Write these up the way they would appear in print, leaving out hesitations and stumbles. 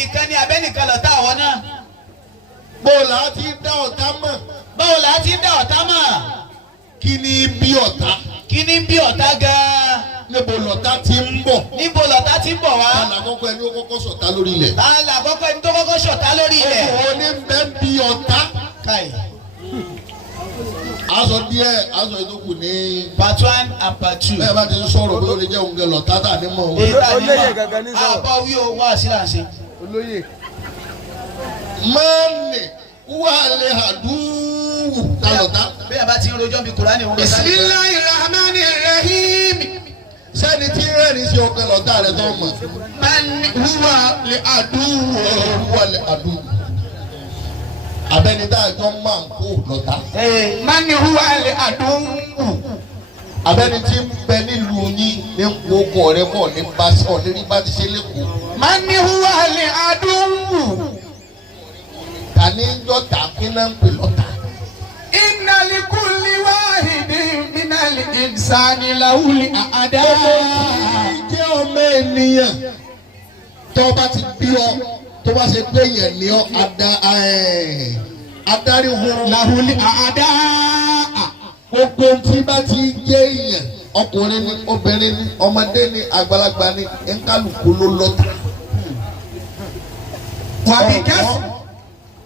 ẹnìkan ní abẹ́nìkan lọ́tà àwọn náà. báwo la ti dá ọ̀tá mọ̀. báwo la ti dá ọ̀tá mọ̀. kí ni bí ọ̀tá. kí ni bí ọ̀tá gan-an. níbo lọ̀tá ti ń bọ̀. níbo lọ̀tá ti ń bọ̀ wá. ta làkọ́kọ́ ẹni ó kọ́kọ́ ṣọ̀tá lórí ilẹ̀. ta làkọ́kọ́ ẹni tó kọ́kọ́ ṣọ̀tá lórí ilẹ̀. òun ní bẹ́ẹ̀ bí ọ̀tá. káyì. aṣọ díẹ̀ aṣọ ìdókù ní. part 1 and part 2. bẹ́ẹ̀ bá ti ń sọ̀rọ̀ bí ó lè jẹ́ òun gẹ̀ lọ̀tá tà ní mọ̀. olóyè gàgà ní sọ̀rọ̀. àbọ̀ wí o wá síláṣẹ. olóyè. mọ́ọ̀nì wàlẹ̀ àdúgbò tálọ̀tá. bẹ́ẹ̀ bá ti ń rojọ́ bí Kùránì wọn. Bismillahirrahmanirrahim. sẹ́ni tí rẹ́rìn sí ọkàn lọ́tà rẹ̀ tó mọ̀. mọ́ọ̀nì wàlẹ̀ àdúgbò wàlẹ̀ àdúgbò. abẹ́ni dájọ́ máa ń kó lọ́tà. mọ́ọ̀nì wàlẹ̀ àdúgbò. abẹ́ni tí ń bẹ nílùú yín ní gbogbo rẹ̀ mọ̀ ní báṣọ ọ̀lẹ́rí bá ti ṣe lẹ́kọ̀ọ́. mọ́ọ̀nì wàlẹ̀ àdúgbò. tani ń jọ́ta kí náà ń pè lọ́tà. inna likulli wahidin minal insani lahul a'da. jẹ́ ọmọ ènìyàn tó bá ti bí ọ tó bá ṣe pé yẹn ní ọ adarí horo lahul a'da. gbogbo tí bá ti jẹ́ èèyàn ọkùnrin ni obìnrin ni ọmọdé ni àgbàlagbà ni nkálukú ló lọ́tà. wàbí kẹ́sì.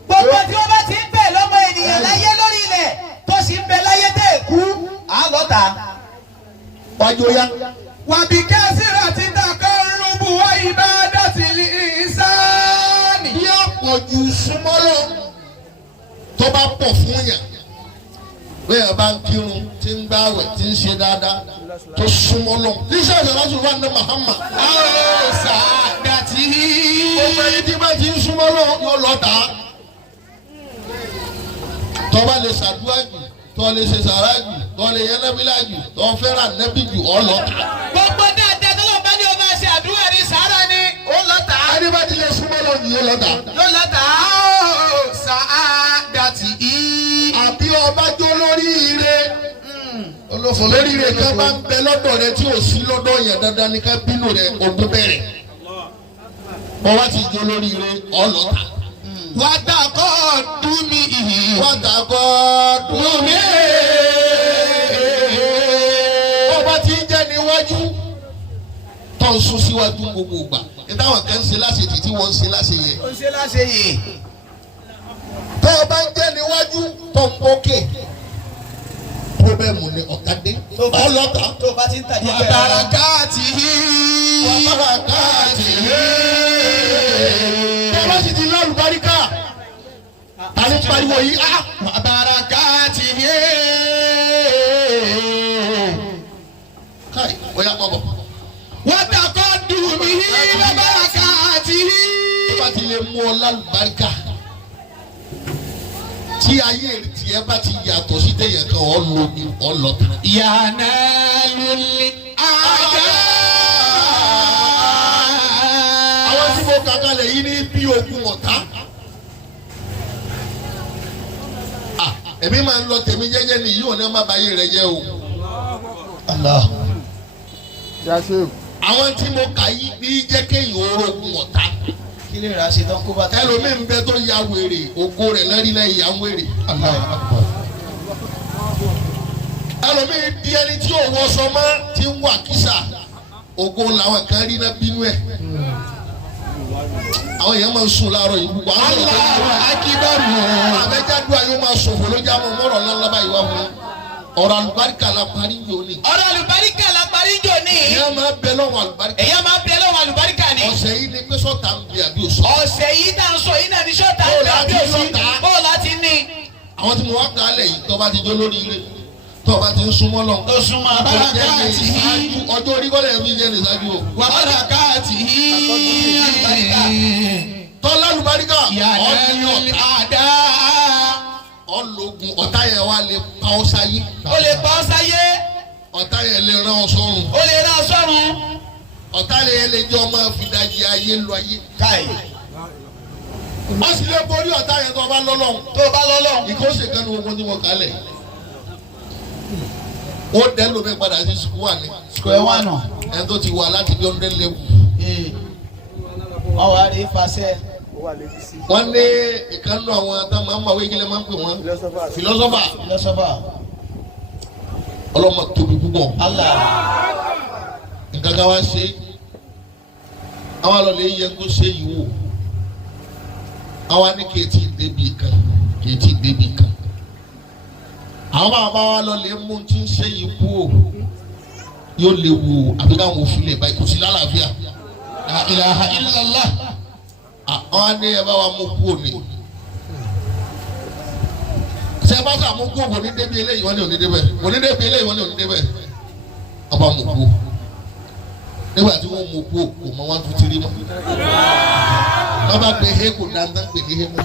gbogbo tí wọ́n bá ti ń bẹ̀ lọ́mọ ènìyàn láyé lórí ilẹ̀ tó sì ń bẹ láyé tẹ̀ kú àlọ́ta. wájú ya. wàbí kẹ́sì rà ti dàkọ́ rúbù wá ibadatil insani. bí àpọ̀jù súnmọ́lọ́ tó bá pọ̀ fún yàn bẹ́ẹ̀ bá ń kírun tí ń gbààwẹ̀ tí ń ṣe dáadáa tó súnmọ́lọ́. tí sàṣà lásìkò wà ní Muhammad. àwọn sàdàtì. gbogbo ẹni tí bá ti ń súnmọ́lọ́ yóò lọ́ta. tọ́ba lè ṣàdúrà jù tọ́ lè ṣe sàrà jù tọ́ lè yẹn nẹ́bílà jù tọ́ fẹ́ràn nẹ́bí jù ọ́ lọ́ta. gbogbo dáadáa tó lọ bá ní o máa ṣe àdúrà ní sàrà ni ó lọ́ta. ẹni bá ti lè súnmọ́lọ́ yìí yóò lọ́ta. yóò lọ́ta. sàdàtì. àbí ọba jó lórí ire olófò lórí ire kan bá ń bẹ lọ́dọ̀ rẹ tí ò sí lọ́dọ̀ yẹn dandan ní ká bínú rẹ ogun bẹ̀rẹ̀ wọ́n wá ti jó lórí ire ọlọ́ta. wàtàkọ́ dùnmí ìhì. wàtàkọ́ dùnmí. ọba tí ń jẹ́ níwájú tó ń sún síwájú gbogbo ìgbà nítawọn kan ń ṣe láṣetì tí wọ́n ń ṣe láṣeyẹ. ó ń ṣe láṣeyẹ. tó o bá ń jẹ́ níwájú tó ń bókè pọ́bẹ́mù ni ọ̀tá dé ọlọ́ta. tó o bá ti ń tàdí ẹgbẹ́ rẹ. wàbàràkàtì wàbàràkàtì. tó o bá sì ti lálùbáríkà tani pariwo yìí wàbàràkàtì. káyì bóyá mọ̀ bọ̀. wàtàkọ́ dùnmí wàbàràkàtì. tó bá ti lè mú ọ lálùbáríkà tí ayé tiẹ̀ bá ti yàtọ̀ sí tẹ̀yẹ̀ kan ọ lọ́ta. yàrá lulẹ̀ àdá. àwọn tí mo kà kalẹ̀ yìí ní bí ogun ọ̀tá. èmi máa ń lọ tèmi jẹ́jẹ́ ni yóò ní ọmọ àbáyé rẹ jẹ́ o. àwọn tí mo kà yìí ní jẹ́ kéèyàn orogun ọ̀tá. kí lè ra ṣe tán kó bá. ẹlòmíín bẹ tó ya wèrè ògo rẹ̀ lẹ́rìí lẹ́yìn ya wèrè. ẹlòmíín di ẹni tí ò wọṣọ mọ́ tí ń wà kísà ògo làwọn kan rí náà bínú ẹ̀. àwọn èèyàn máa ń sùn láàárọ̀ yìí gbogbo àwọn ọ̀rọ̀ akíbẹ̀rù àbẹ́jádùá yóò máa sòfò lójú àwọn ọmọọ̀rọ̀ ńláńlá báyìí wá fún ọ̀rọ̀ àlùbáríkà la parí jò ní. ọ̀rọ̀ àlùbáríkà la parí jò ní. èèyàn máa bẹ lọ́wọ́ àlùbáríkà. èèyàn máa bẹ lọ́wọ́ àlùbáríkà ni. ọ̀sẹ̀ yìí ni pé sọ́ta ń bi àbí òsọ. ọ̀sẹ̀ yìí tá ń sọ yìí náà ní sọ́ta ń bi àbí òsọ. bóò láti ní. àwọn tí mo wá kà á lẹ̀ yìí tó bá ti jó lórí ilé tó bá ti ń súnmọ́ lọ. tó súnmọ́ àbárakáàtì yìí. ọjọ́ orí kọ́lẹ̀ mi jẹ́ nìṣáájú o. wàbárakáàtì yìí. tọ́lá àlùbáríkà àdá. ọlọ́gun ọ̀tá yẹn wá lè pa ọ́ sáyé. ó lè pa ọ́ sáyé. ọ̀tá yẹn lè rán ọ sọ́run. ó lè rán ọ sọ́run. ọ̀tá yẹn lè jẹ́ ọmọ fìdájì ayé lọ ayé. káì. má sì lè borí ọ̀tá yẹn tó bá lọ́lọ́run. tó bá lọ́lọ́run. ìkọ́sẹ̀ kan ní gbogbo tí mo kà á lẹ̀. ó dẹ́ lómi padà sí square 1 square 1 ẹni tó ti wà láti bí 100 level. ọwọ́ àrí fàṣẹ. wọ́n ní ìkànnì àwọn àtàwọn máa ń mọ̀wé kílẹ̀ máa ń pè wọ́n fìlọ́sọ́fà ọlọ́mọ tóbi púpọ̀ nǹkan kan wá ṣe àwọn àlọ́lẹ̀ yẹ kó ṣe yìí wò àwọn ní kèétí débi kan àwọn bàbá wa lọ́lẹ̀ mú tí ń ṣe yìí kú o yóò lè wò àbí káwọn òfin lè báyìí kò sí lálàáfíà ilaha illallah àwọn ní ẹ bá wa mú kú òní ṣe bá sọ àmú kú òní ní débi eléyìí wọn ní òní débẹ̀ òní débi eléyìí wọn ní òní débẹ̀ ọba mú kú nígbà tí wọn mú kú kò mọ 1 2 3 mọ wọn bá gbé he kò dáńdá gbé he mọ.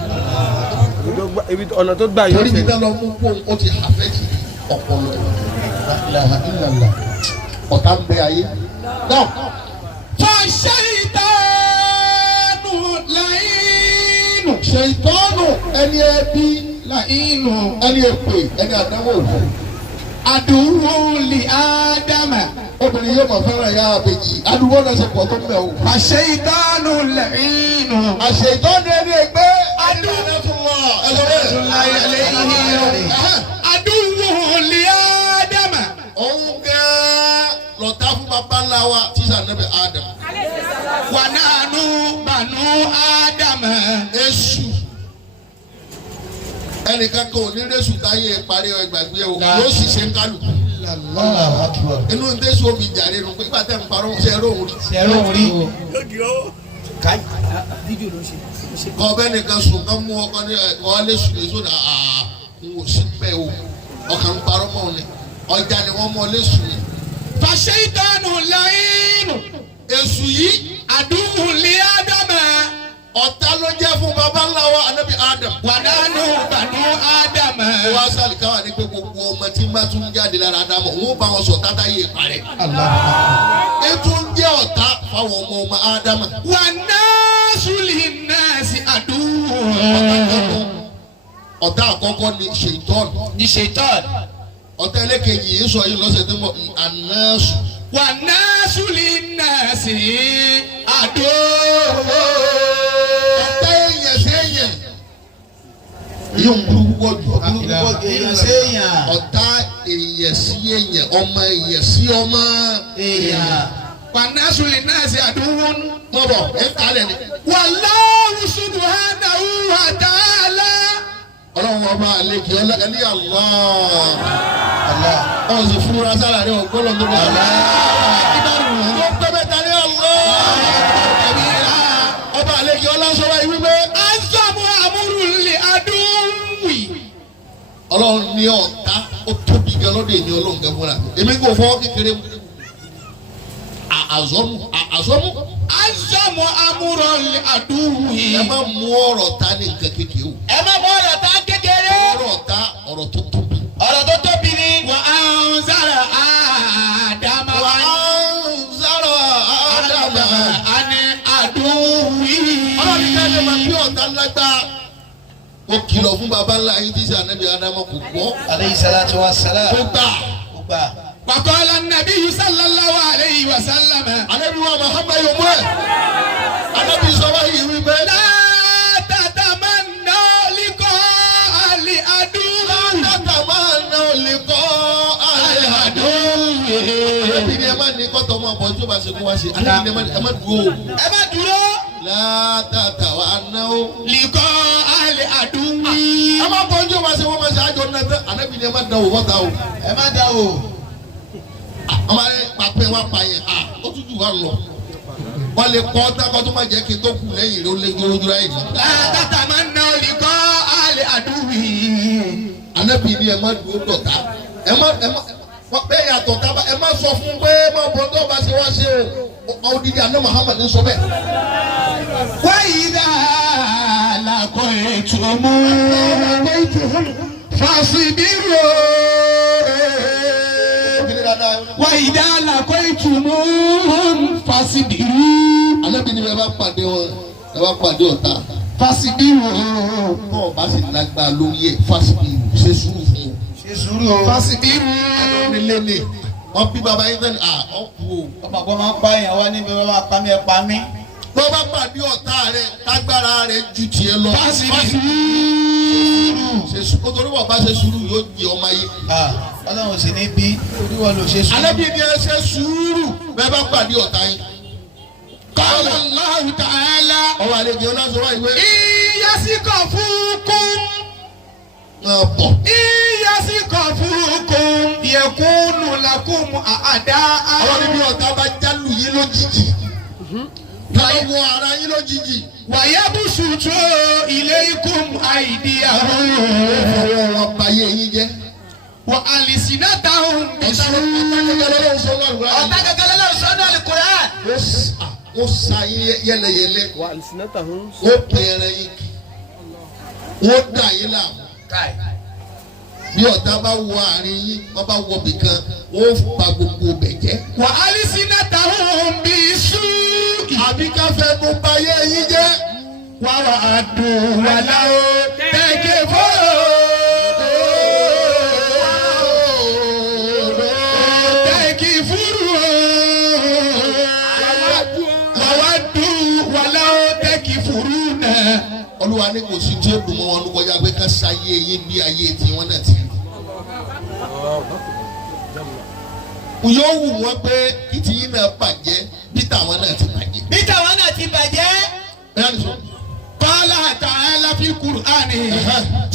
ọ̀nà tó gbà yóò torí mi náà lọ mú kú ó ti àfẹ́tì ọpọlọ ilaha illallah ọ̀tá ń bẹ ayé náà. Ṣàìtánù làínù. Ṣàìtánù ẹni ẹbí làínù ẹni èpè ẹni àdánwò. Àdúró lè Ádámà. Obìnrin yóò máa fẹ́ràn ìyá àbèjì. Àdúgbò náà ṣe pọ̀ tó ń bẹ̀ o. Ṣàìtánù làínù. Ṣàìtánù ẹni ègbé. Àdúró lè Ádámà. Òun gẹ́ẹ́ lọ́tà fún bàbá ńlá wa tíṣà nàbẹ̀ Adam. Wà nánú bànú Ádámà. Èṣù ẹnìkan kan ò ní rẹ́sù táyé parí ẹgbàgbé o yóò sì ṣe ń kálukú. Inú ń tẹ́sí omi ìjàre nù pé nígbà tẹ́ ń parọ́ ṣe ẹ̀rọ òun rí. Kọ́ bẹ́ẹ̀ nìkan sùn kán mú ọkọ ní ẹ̀kọ́ alẹ́ sùn lè sódà ń wò sí pẹ́ o ọkàn ń parọ́ mọ́ ni ọjà ni wọ́n mọ́ lé sùn ni. Ṣàìtánù làínù. Èṣù yìí Àdúró lè Ádámà. ọ̀tá ló jẹ́ fún baba ńlá wa anabi Adam. Wà nánú bànú Ádámà. Wọ́n á sálì káwá ní pé gbogbo ọmọ tí bá tún jáde lára Ádámù òun bá wọn sọ tátá yé parẹ́. Ètò ń jẹ́ ọ̀tá fáwọn ọmọ Ádámù. Wà náṣu lè náṣi àdúró. Ọ̀tá àkọ́kọ́ ni Ṣèitánù. Ní Ṣèitánù. Ọ̀tá ẹlẹ́kejì yìí sọ yìí lọ́sẹ̀ tó mọ̀ ànáṣù. Wà náṣu lè náṣi àdúró. Ọ̀tá èèyàn sí èèyàn. Yóò ń burú púpọ̀ jù. Èèyàn sí èèyàn. Ọ̀tá èèyàn sí èèyàn, ọmọ èèyàn sí ọmọ èèyàn. Wà náṣu lè náṣi àdúró. Mọ̀ bọ̀ ẹ̀ ń kalẹ̀ ni. Wallahu subhanahu wa ta'ala. Ọlọ́run ọba àlekè ẹni Allah ọ̀hún sì fúnra sára ní ọgbọ́nà tó bá Allah tó pẹ́pẹ́ ta ní Allah ọba àlekè ọlọ́sọ̀rọ̀ yìí wípé azamu amúrúlé adúwì. Ọlọ́run ní ọ̀tá ó tóbi gan lọ́dọ̀ èmi Ọlọ́run gan fúnra èmi kò fọwọ́ kékeré mu àzọ́mù. Azamu amúrúlé adúwì. Ẹ má mú ọ̀rọ̀ ta ní nǹkan kékeré o. Ẹ má mú ọ̀rọ̀ ta kékeré. Ọ̀rọ̀ ta ọ̀rọ̀ tó tóbi. Ọ̀rọ̀ tó tóbi ni. Wà á ń sára Ádámà. Wà á ń sára Ádámà. A ní adúwì. Ọlọ́run ká lè máa bí ọ̀tá lágbá. Ó kìlọ̀ fún baba ńlá yín tí sànẹ́bí Ádámù kò gbọ́. Alayhi salatu wa salam. Ó gbà. Waqala an-nabiyyu sallallahu alayhi wa sallam. Ànábì wa Muhammad yóò mú ẹ̀. Ànábì sọ wáyé wípé. La tatamanna liqa'a al-aduwwi. La tatamanna liqa'a al-aduwwi. Ànábì ni ẹ má ní kọ́tọ̀ ọmọ ọ̀pọ̀ tí ó bá ṣe kó wá ṣe. Ànábì ni ẹ má dúró. Ẹ má dúró. La tatamanna liqa'a al-aduwwi. Ẹ má bọ̀ tí ó bá ṣe wọ́n máa ṣe àjọ náà tán. Ànábì ni ẹ má dáwò wọ́ta o. Ẹ má dáwò. Ọmọ rẹ pàpẹ wá pa yẹn ó tún jù wá lọ wọn lè kọ́ dákọ́ tó má jẹ́ kí n tó kù lẹ́yìn ló lé gbólójú láyé ní. Látàtà máa ń ná olùkọ́ àlẹ́ àdúwì. Ànábì ni ẹ má dúró dọ̀tá ẹ má bẹ́ẹ̀ yàtọ̀ tábà ẹ má sọ fún pé má bọ̀ tó bá ṣe wá ṣe o odidi àná Muhammad ní sọ bẹ́ẹ̀. Wáyé dáa làkọ̀ ètò mú fàṣibírò. Wàyídá làkọ́ ìtumú fásidìrú. Ànábì ni ẹ bá pàdé wọn ẹ bá pàdé ọ̀tá. Fásidìrú. Náà bá sì lágbára lórí ẹ̀ fásidìrú ṣe sùúrù fún un. Ṣe sùúrù o. Fásidìrú. Ẹnu nílé ni wọ́n bí baba yín fẹ́ni ọ̀pù o. Ọmọ àgbọ̀ máa ń pa èèyàn wá níbi wọn máa pa mí ẹ pa mí. bó bá pàdé ọ̀tá rẹ̀ tágbára rẹ̀ ju tiẹ̀ lọ. ṣe sùúrù nítorí wọ́n bá ṣe sùúrù yóò di ọmọ ayé. Ọlọ́run sì ní bí oríwọ̀ ló ṣe sùúrù. Ànábì ni ẹ ṣe sùúrù bẹ́ẹ̀ bá pàdé ọ̀tá yín. Qala Allahu ta'ala. ọwọ́ àlejò náà sọ wá ìwé. Iyasikafukum. bọ̀. Iyasikafukum yakunu lakum a'da'a. àwọn níbi ọ̀tá bá jálù yín lójijì. lọ́wọ́ ara yín lójijì. Wa yabsutu ilaykum aydiyahum. ọwọ́ wọn bayé yín jẹ́. Wa alsinatahum bisu. Ọ̀tá gẹ́gẹ́ lọ́wọ́ sọ́nà al-Qur'an. ó sa yín yẹlẹyẹlẹ. Wa alsinatahum. ó pẹ̀rẹ̀ yín kì. ó dà yín láàmú. bí ọ̀tá bá wọ àárín yín wọ́n bá wọ bìkan wọ́n fa gbogbo bẹ̀ jẹ́. Wa alsinatahum bisu. àbí káfẹ́ mo bayé yín jẹ́. Wa wa'adu wa law takfuru. Olúwa ní kò sí tí ó dùn mọ́ wọn ló kọjá pé ká ṣayé yín bí ayé tiwọn náà ti rí. yóò wù wọ́n pé kí tiyín náà bàjẹ́ bí tàwọn náà ti bàjẹ́. Bí tàwọn náà ti bàjẹ́. Qala ta'ala fil Qur'ani.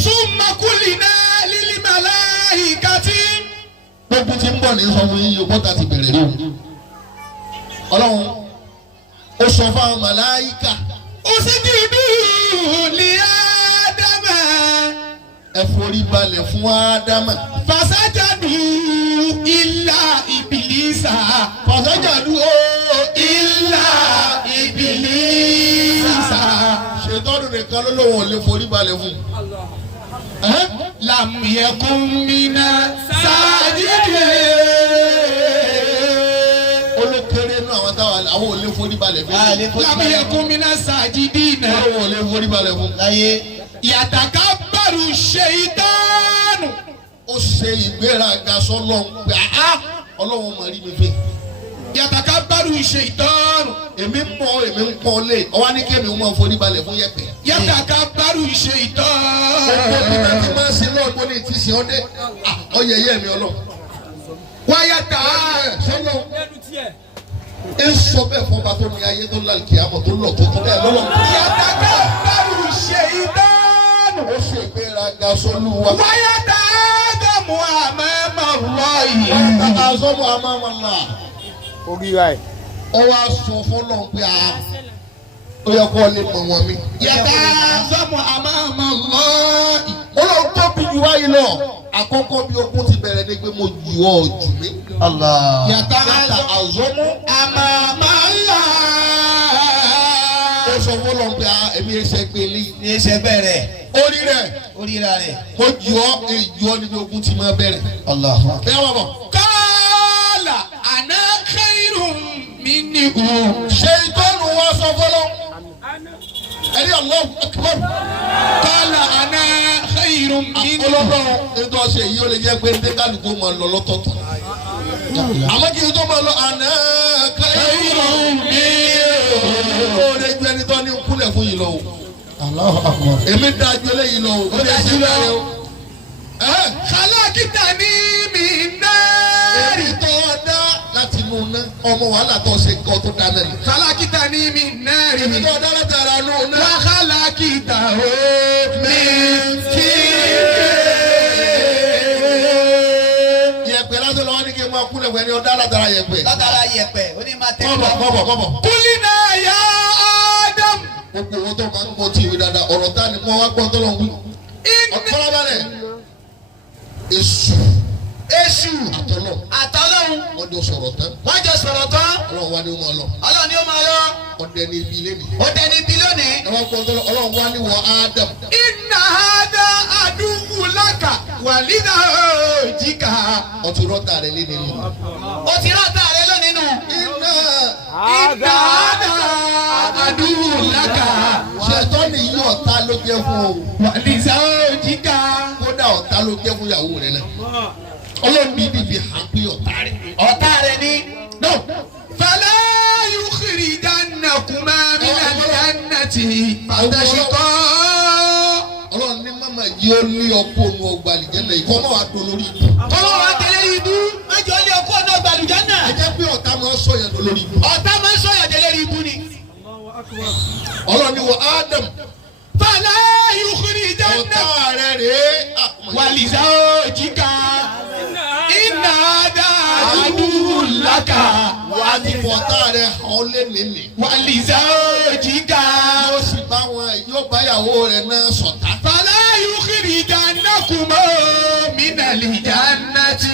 Summa qulna lil malaikati. gbogbo tí ń bọ̀ ní sọ fún yín yóò bọ́ta ti bẹ̀rẹ̀ rí o. Ọlọ́run ó sọ fún àwọn màláíkà. Usjudu li Adama. ẹ forí balẹ̀ fún Ádámà. Fasajadu illa ibilisa. Fasajadu Illa ibilisa. ṣètọ́nù nìkan ló lóun ò lè forí balẹ̀ fún. Lam yakun mina sajidin. olókèrè nù àwọn táwọn àwọn ò lè forí balẹ̀ fún. Lam yakun mina sajidin. àwọn ò lè forí balẹ̀ fún. Yatakabbaru shaytanu. ó ṣe ìgbéraga sọ́lọ́run pé Ọlọ́run máa rí mi fẹ́. Yatakabbaru shaytanu. èmi ń pọ̀ lé ọwọ́ ní kémi ó máa forí balẹ̀ fún yẹ̀pẹ̀. Yatakabbaru shaytanu. ọ̀pọ̀ bí wọ́n ti máa ń sin lọ́ọ̀ gbọ́dọ̀ ti sìn ọ́ dé. ọ̀yẹ̀yẹ̀ mi Ọlọ́run. Wáyàtà. sọ́lọ́ ẹ sọ bẹ́ẹ̀ fọba tó ní ayé tó lálùkì àmọ́ tó lọ tó tún bẹ́ẹ̀ lọ́lọ́. Yatakabbaru shaytanu. ó ṣe ìgbéraga sọ́lúwa. Wáyàtà Ádámù amama Allahi. àzọ́mù amáàmàlà. Orí ra ẹ̀. ó wá sọ fọlọ́n pé ó yẹ kó lè mọ̀ wọ́n mi. Yatazamu amama Allahi. ó lọ tóbi jù wáyé lọ. àkọ́kọ́ bí okun ti bẹ̀rẹ̀ ni pé mo jù ọ́ jù mí. Yatazamu amama Allahi. ó sọ fọlọ́n pé èmi ẹsẹ̀ gbé lé. Ní ẹsẹ̀ bẹ̀rẹ̀. orí rẹ̀. Oríra rẹ̀. mo jù ọ́ níbi okun ti máa bẹ̀rẹ̀. bẹ́ẹ̀ wà bọ̀. Qala ana khairun minhu. ṣe ìtọ́nù wa sọ fọlọ́. ẹni Allahu Akbar. Qala ana khairun minhu. ọlọ́dọ̀ ètò ọ̀sẹ̀ yìí ó lè jẹ́ pé ní kálukú máa lọ lọ́tọ̀ọ̀tọ̀. àmọ́ kí n tó máa lọ àná Khairun minhu. ó lè ju ẹni tó ní kúlẹ̀ fún yìí lọ o. èmi da ju eléyìí lọ o. ó lè ṣe bẹ́ẹ̀ o. Khalaqtani min nar. èmi tó dá láti inú ná ọmọ wàhálà tó ṣe kọ́ tó dáná ni. Khalaqtani min nar. èmi tó dá látara inú ná. Wa khalaqtahu min tin. yẹ̀pẹ̀ lásán lọ́wọ́ ní kí n máa kúlẹ̀ fún ẹni ọ̀dá látara yẹ̀pẹ̀. Látara yẹ̀pẹ̀ ó ní máa tẹ́ kọ́bọ̀. Qulna ya Adam. gbogbo owó tó máa ń gbọ́ tí ìwé dáadáa ọ̀rọ̀ tá ni mo wá gbọ́ tó lọ wí. ọ̀pọ̀lọpọ̀lẹ̀ èṣù àtọ́lọ́hún. wọ́n jọ sọ̀rọ̀ tán. Ọlọ́run wá ní ó máa lọ. Ọlọ́run ni ó máa lọ. ọdẹ ní ibi ilé mi. Ó dẹni ibi lónìí. ẹ wá gbọ́ tó lọ Ọlọ́run wá ní wọ Ádámù. Inna hada aduwwu laka walida ojika. ọtí rọ́tà rẹ lé nínú. Ó ti rọ́ọ̀tà rẹ lónìí nù. iná Inna hada aduwwu laka ṣètọ́ nìyí ọ̀tá ló jẹ́ fún o. walida ojika. kódà ọ̀tá ló jẹ́ fún ìyàwó rẹ náà. Ọlọ́run ní bíbí àpé ọ̀tá rẹ. Ọ̀tá rẹ ni. Fala yukhrijannakuma min jannati fatashqa. Ọlọ́run ní mama jí ó lé ọkọ òun ọgbà àlìjẹ́nà yìí kọ́ mọ́ wàá tó lórí ibú. Ọlọ́run wa tẹ̀lé ibú. Májọ lé ọkọ náà gbàlùjá náà. ẹ jẹ́ pé ọ̀tá máa ń sọ̀yàn tó lórí ibú. Ọ̀tá máa ń sọ̀yàn tẹ̀lé ibú ni. Ọlọ́run ní wọ Ádámù. Fala yukhrijanna. Ọ̀tá rẹ̀ rèé. Walizawjika. Inna adulaka. Wà á ti fọ̀tá rẹ̀ hàn lé nìní. Walizawjika. Yóò sì bá wọn yóò bá ìyàwó rẹ̀ náà ṣọ̀tá. Fala yukhrijannakuma minal jannati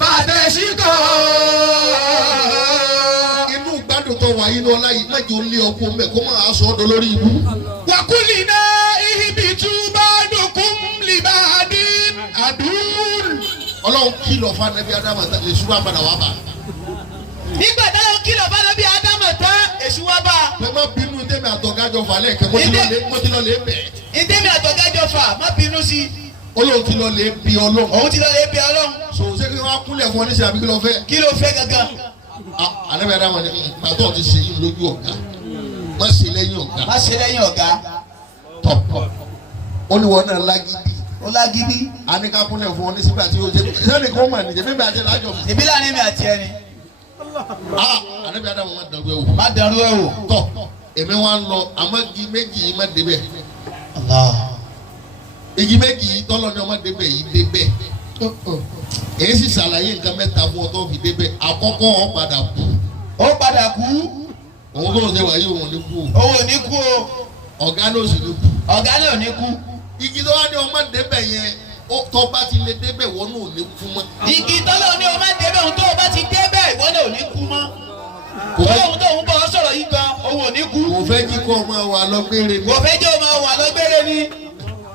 fatashqa. Inú gbádùn tó wà yín lọ́la yìí mẹ́jọ lé ọkọ mẹ́ kó máa sọ ọ́ dọ lórí ibú. Wa qulna ihbitu ba'dukum li ba'din adun. Ọlọ́run kìlọ̀ fún Ànábì Ádámù lè ṣubú àmàlà wà bá. Nígbà táwọn kìlọ̀ fún Ànábì Ádámù tán èṣù wá bá. Pé má bínú tèmi àtọ̀gájọ fà lẹ́ẹ̀kẹ́ mo ti lọ lè bẹ̀. Ìdẹ́mi àtọ̀gájọ fà má bínú sí. Ọlọ́run ti lọ lè bí Ọlọ́run. Òun ti lọ lè bí Ọlọ́run. Sòwò ṣé kí wọ́n á kúnlẹ̀ fún ọ níṣẹ́ àbí kí lọ fẹ́? Kí ló fẹ́ gangan? Ànábì Ádámù ni pàtó ti ṣe yín lójú ọ̀gá. Má ṣe lẹ́yìn ọ̀gá. Má ṣe lẹ́yìn ọ̀gá. Tọ̀pọ̀. Ó ní wọn náà lágídí. Ó lágídí. A ní ká kúnlẹ̀ fún ọ ní sígbà tí ó ṣe. Sẹ́ni kò mà nìjẹ́ mímí àti lájọ. Ìbí láàrin mi àti ẹni. Ànábì Ádámù má dàrú ẹ̀ wò. Má dàrú ẹ̀ wò. Tọ̀ èmi wá ń lọ àmọ́ igi méjì yìí má débẹ̀. Igi méjì yìí tọ́lọ́ ni ọmọ débẹ̀ yìí débẹ̀. Èyí sì ṣàlàyé nǹkan mẹ́ta fún ọ tó fi débẹ̀. Àkọ́kọ́ ọ padà kú. Ó padà kú. Òun tó ń ṣe wáyé òun ní kú o. Òun ò ní kú o. Ọ̀gá náà sì ní kú. Ọ̀gá náà ò ní kú. Igi tó wá ní ọmọ débẹ̀ yẹn tó bá ti lè débẹ̀ wọ́n náà ò ní kú mọ́. Igi tọ́lọ́ ní o má débẹ̀ òun tó o bá ti débẹ̀ ìwọ náà ò ní kú mọ́. Òun tó òun bọ̀ ọ́ sọ̀rọ̀ yìí gan òun ò ní kú. Kò fẹ́ jí kọ́ ọmọ wa lọ́gbére ni. Kò fẹ́ jẹ́ o máa wà lọ́gbére ni.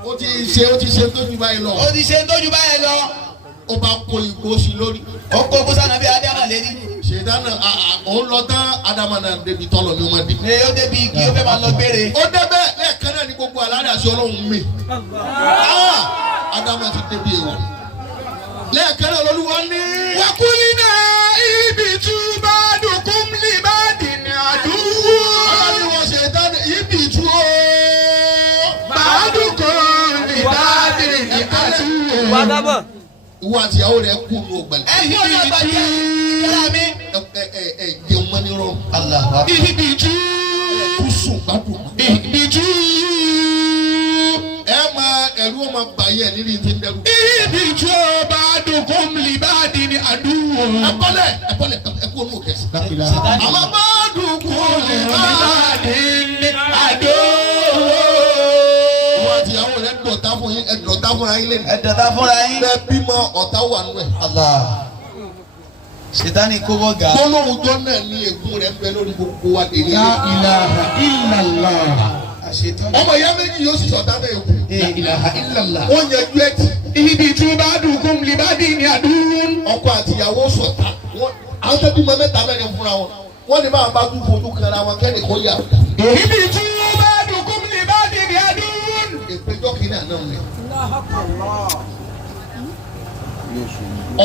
Ó ti ṣe tójú báyìí lọ. Ó ti ṣe tójú báyìí lọ. Ó bá kó igbó sí lórí. Ó kó kó sànà bí Ádámù lérí. Ṣètánà òun lọ tán Ádámù náà débi tọ́lọ̀ ní ọmọdé. Ní ó débi igi ó fẹ́ máa lọ gbére. Ó débẹ̀ lẹ́ẹ̀kan náà ní gbogbo àlàáfíà sí Ọlọ́run mi. Ádámù ti débi èèwọ̀. Lẹ́ẹ̀kan náà lọ́lúwa ní. Wa qulna ihbitu ba'dukum li ba'din aduwwun. Ọlọ́run ni wọ́n Ṣètánà ihbitu o. Ba'dukum li ba'din aduwwun. Wàdàbọ̀. Ìwọ àti ìyàwó rẹ̀ kú ní ọgbà. Ẹ yóò ní ọgbà jẹ́ ìyá mi. Ẹ jẹun mọ́ ní rọrùn. Ihbitu. Kú sùn gbádùn mọ́. Ihbitu. Ẹ máa ẹ̀rú ọmọ bàyẹ̀ níbi tí ń dẹrù. Ihbitu ba'dukum li ba'din aduwwun. Ẹ bọ́lẹ̀ ẹ kú ònú kẹsì. Àmọ́ bá dùn kú lè bá. Ìwọ àti ìyàwó rẹ̀ dọ̀tá fún yín ẹ̀dọ̀tá fúnra yín lẹ́nu. Ẹ̀dọ̀tá fúnra yín. Bẹ́ẹ̀ bímọ ọ̀tá wà nù ẹ̀. Ṣètánì kó bọ́ gà. Gbólóhùn jọ náà ní ègún rẹ̀ ń bẹ lórí gbogbo wa dèrè. La ilaha illallah. Ọmọ ìyá méjì yóò sì sọ̀tá bẹ́ẹ̀ kú. La ilaha illallah. Wọ́n yanjú ẹ̀ tì. Ihbitu ba'dukum li ba'din aduwwun. Ọkọ àti ìyàwó sọ̀tá. Àwọn tó bímọ mẹ́ta mẹ́rin fúnra wọn. Wọ́n ní báwọn bá tún fojú kanra wọn kẹ́ni kó yà. Ihbitu ba'dukum li ba'din aduwwun. Ìpéjọ́ kìíní àná mi.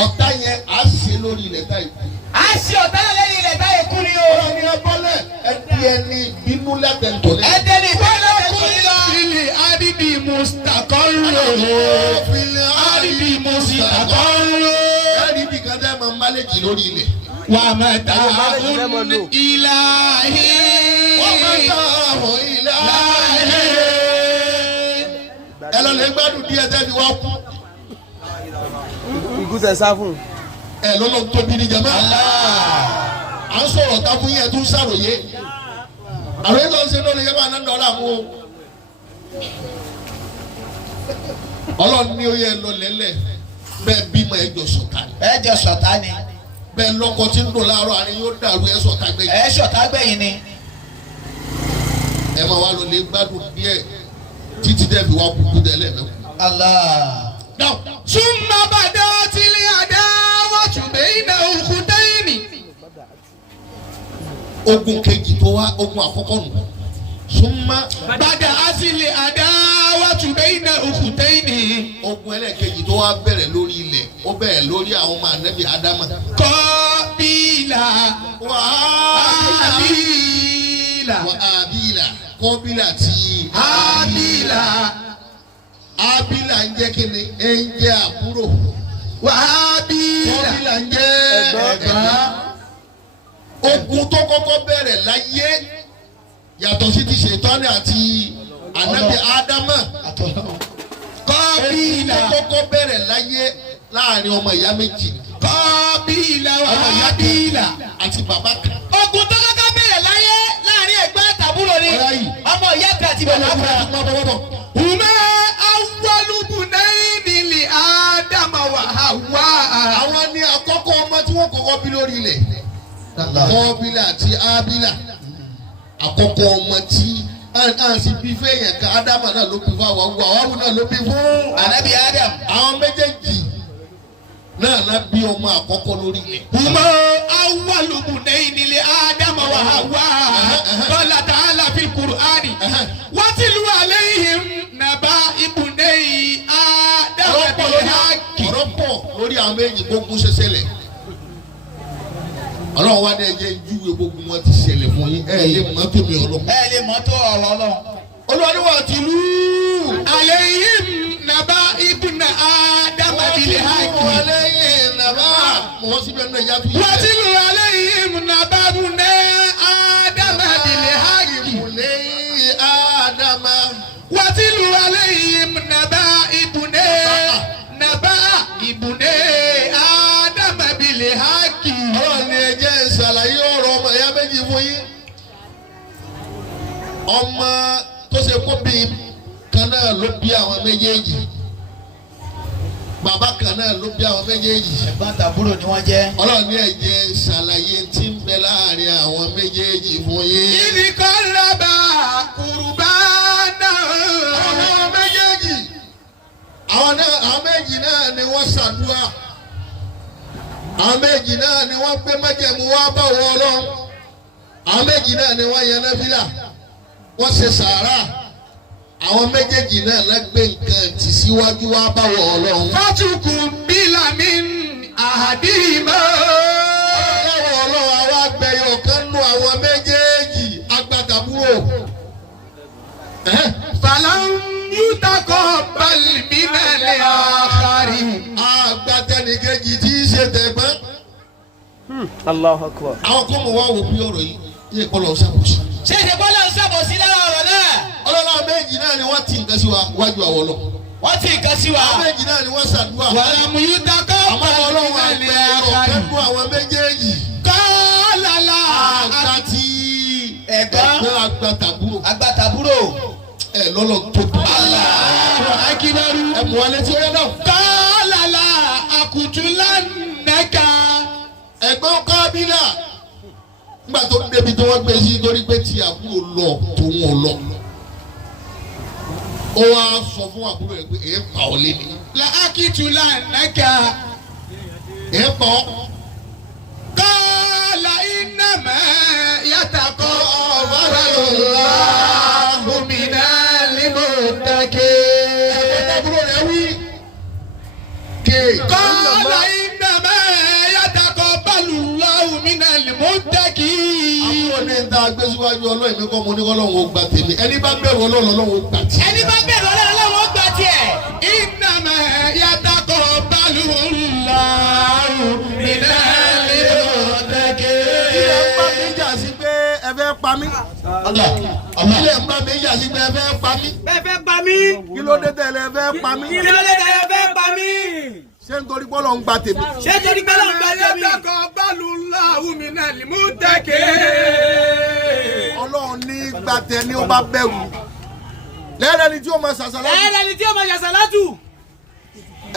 Ọ̀tá yẹn á ṣe lórí ilẹ̀ táyì. A ṣe ọ̀tá lẹ́yìn ilẹ̀ táyì kú ni o. Ọ̀rọ̀ ni ẹ bọ́lẹ̀ ẹbí ẹni bínú lẹ́tẹ̀ntọ́ ní. Ẹ̀dẹ̀ ni bọ́lá kú ni lọ. Fili adidi mustaqarru. Fili Adidi mustaqarru. ẹni bí kan tẹ́ máa ń máléjì lórí ilẹ̀. Wa mata'un ilahi. Wa mata'un ilahi. Ẹ lọ lè gbádùn díẹ̀ tẹ́bi wá kú. Ìgúsẹ̀ sá fún. Ẹ lọ́nà tóbi ní jama. À ń sọ̀rọ̀ ká fún yẹn tó ń ṣàròyé. Àròyé tó ń ṣe lórí yẹn máa ná dọ́là mú o. Ọlọ́run ní ó yẹ lọ lẹ́lẹ̀ bẹ́ẹ̀ bímọ ẹjọ́ sọ̀tà ni. Ẹ jọ ṣọ̀tá ni. Bẹ́ẹ̀ lọ́kọ tí ń dùn láàárọ̀ àní yóò dàrú ẹ sọ̀tà gbẹ̀yìn. Ẹ ṣọ̀tá gbẹ̀yìn ni. Ẹ máa wá lọ lè gbádùn díẹ̀ títí dẹ́ fi wá kúkú tẹ́lẹ̀ mẹ́kù. Now, Summa badatil adawatu bayna ukhtaini. ogun kejì tó wá ogun àkọ́kọ́ nù. Summa Badatil adawatu bayna ukhtaini. ogun ẹlẹ́ẹ̀kejì tó wá bẹ̀rẹ̀ lórí ilẹ̀ ó bẹ̀rẹ̀ lórí àwọn ọmọ ànábì Ádámà. Qabila. Wà Qabila. Ábílà Kọ́bílà àti Ábílà. Ábílà ń jẹ́ kí ni ẹ ń jẹ́ àbúrò. Wàhábílà. Kọ́bílà ń jẹ́ ẹ̀gbọ́n. Ogun tó kọ́kọ́ bẹ̀rẹ̀ láyé yàtọ̀ sí ti Ṣètánì àti Ànábì Ádámà. Kọ́bílà. Ogun tó kọ́kọ́ bẹ̀rẹ̀ láyé láàrin ọmọ ìyá méjì. Kọ́bílà wàhábílà. Àti bàbá kan. Ogun tó kọ́kọ́ bẹ̀rẹ̀ láyé láàrin ẹ̀gbọ́n àtàbúrò ni ọmọ ìyá kan àti bàbá kan. Huma awwalu bunayni li Adama wa Hawa. Àwọn ni àkọ́kọ́ ọmọ tí wọ́n kọ́kọ́ bí lórí ilẹ̀. Kọ́bílà àti Ábílà. Àkọ́kọ́ ọmọ tí àǹsí bí fẹ́yẹ̀ ká Ádámà náà ló bí fún àwọn àwọn náà ló bí fún Ànábì Adam. àwọn méjèèjì náà bí ọmọ àkọ́kọ́ lórí ilẹ̀. Huma awwalu bunayni li Adama wa Hawa. Qala ta'ala fil Qur'ani. Watlu alayhim naba'i bunayni Adama bil haqqi. Ọ̀rọ̀ pọ̀ lórí àwọn méjì gbogbo ṣẹṣẹlẹ̀. Ọlọ́run wá ní ẹjẹ́ ìjúwe gbogbo wọn ti ṣẹlẹ̀ fún yín. Ẹ lè mọ̀ tó mi Ọlọ́run. ẹ lè mọ̀ tó ọ̀rọ̀ Ọlọ́run. Olúwa ti lú. Alayhim naba'i buni Adama bil haqqi. Alayhim nàbà. Wọ́n síbẹ̀ náà yá tó yẹ. Watlu alayhim naba'i buni Adama bil haqqi. Lẹ́yìn Ádámà. Watlu alayhim naba'i buni Adama bil haqqi. Ọlọ́run ni ẹjẹ́ ìṣàlàyé ọ̀rọ̀ ọmọ ìyá méjì fún yín. Ọmọ tó ṣe kó bí kan náà ló bí àwọn méjèèjì. Bàbá kan náà ló bí àwọn méjèèjì. ẹ̀gbọ́n àtàbúrò ni wọ́n jẹ́. Ọlọ́run ní ẹ̀jẹ̀ ìṣàlàyé tí ń bẹ láàrin àwọn méjèèjì fún yín. Ibi kan rábà kùrùbánà. Àwọn méjèèjì àwọn méjì náà ni wọ́n ṣàdúrà. Àwọn méjì náà ni wọ́n gbé májẹ̀mú wá bá wọ Ọlọ́run. Àwọn méjì náà ni wọ́n yan náfílà. Wọ́n ṣe sàárà. Àwọn méjèèjì náà lọ gbé nǹkan tì síwájú wá bá wọ Ọlọ́run. Fọ́tùkù bílàmí àdìmọ́. Ọlọ́run àwa gbẹ̀yọ̀ kan nú àwọn méjèèjì agbátàbúrò. Fàlàm yútakọ̀ balùmínàlẹ̀ àkàrí. Agbátẹnìkejì tí í ṣe tẹ̀gbọ́n. Allahu Akbar. Àwọn kò mọ̀ wá wò bí ọ̀rọ̀ yìí yé kọ́ lọ́ọ́ ṣàkóso. ṣé ìṣèpọ́lá ń ṣàbòsí lára ọ̀rọ̀ náà. Ọlọ́run méjì náà ni wọ́n ti nǹkan sí wa wájú àwọn lọ. wọ́n ti nǹkan sí wa. Àwọn méjì náà ni wọ́n ṣàdúrà. Fàlàm yútakọ̀ Àmọ́ Ọlọ́run balùmínàlẹ̀ àgbẹ̀yọ̀ àkàrí. kan nú àwọn méjèèjì. Kọ́lálà Àgbàtì ẹ̀gbọ́n agbátàbúrò. àgbàtàbúrò. Ẹ lọ́lọ́ tó tó. akíbarú. Ẹ mú wálé tí ó yẹ náà. Kọ́lálà àkùtùlá nẹ́ka. Ẹ̀gbọ́n Kábílà nígbà tó débi tí wọ́n gbé sí torí pé tí àbúrò lọ tòun ò lọ. Ó wá sọ fún àbúrò rẹ̀ pé èé pa ọ́ lé mi. La akitula nẹ́ka. Èé pa ọ́. Kọ́lá iná mẹ́ yàtàkọ́ ọ̀bára ọ̀bára gómìnà nínú tẹ́kẹ́. àbúrò rẹ̀ wí. Ké. Kọ́lá iná mẹ́ yàtàkọ́ bálùlá gómìnà nínú tẹ́kẹ́. Àbúrò ní ta gbé síwájú Ọlọ́run mi kọ́ mo ní kọ́lọ́run ó gba tèmi. Ẹni bá bẹ̀rù Ọlọ́run Ọlọ́run ó gba tiẹ̀. ẹni bá bẹ̀rù Ọlọ́run ó gbà tiẹ̀. Iná mẹ́ yàtàkọ́ bálùlá gómìnà nínú tẹ́kẹ́. Ilé ń bá mi jà sí pé ẹ fẹ́ pa mí. Ilé ń bá mi jà sí pé ẹ fẹ́ pa mí. Bẹ́ẹ̀ fẹ́ pa mí. Kí ló dé tẹ̀lé ẹ fẹ́ pa mí? Kí ló dé tẹ̀lé fẹ́ pa mí? Ṣé nítorí pé Ọlọ́run gba tèmi? Ṣé torí pé Ọlọ́run gba tèmi? Yàtàkọ́ bálùlá gómìnà nínú tẹ́kẹ́. Ọlọ́run ní gba tẹ ní ó bá bẹ̀rù. Lẹ́rẹ̀ ni tí ó máa ṣàṣàlá. Ẹ̀rẹ́ tí ó máa yàsà látù.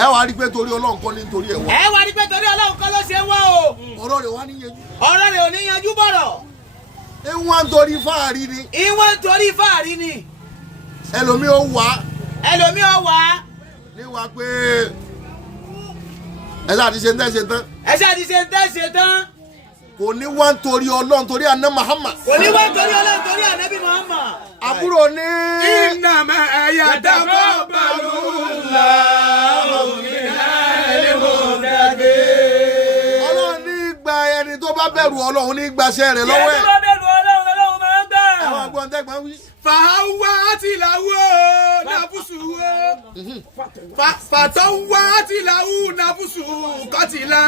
Ẹ wá rí pé torí Ọlọ́run kọ́ ní nítorí ẹ̀ wá. Ẹ wá rí pé torí Ọlọ́run kọ́ ló ṣe wá o. Ọ̀rọ̀ rẹ̀ wá níyanjú. Ọ̀rọ̀ rẹ̀ ò ní yanjú bọ̀rọ̀. Ìwọ̀n nítorí fáàrí ni. Ìwọ̀n torí fáàrí ni. Ẹlòmíì ó wá Ẹlòmíì ó wá. níwá pé ẹ sáà ti ṣe ń tẹ̀sẹ̀ tán. Ẹ ṣáà ti ṣe ń tẹ̀sẹ̀ tán. Kò ní wá nítorí Ọlọ́run torí àná Muhammad. Kò ní wá torí Ọlọ́run torí Ànábì Muhammad. Àbúrò ní. Innama yataqabbalullahu minal muttaqin. Ọlọ́run ní gba ẹni tó bá bẹ̀rù Ọlọ́run ní gbaṣẹ́ rẹ̀ lọ́wọ́ ẹ̀. Ẹni tó bá bẹ̀rù Ọlọ́run Ọlọ́run máa ń gbà. Àwọn agbọ́n tẹ́gbọ́n wí. فهوات له نفسه فتوات له نفسه قتلا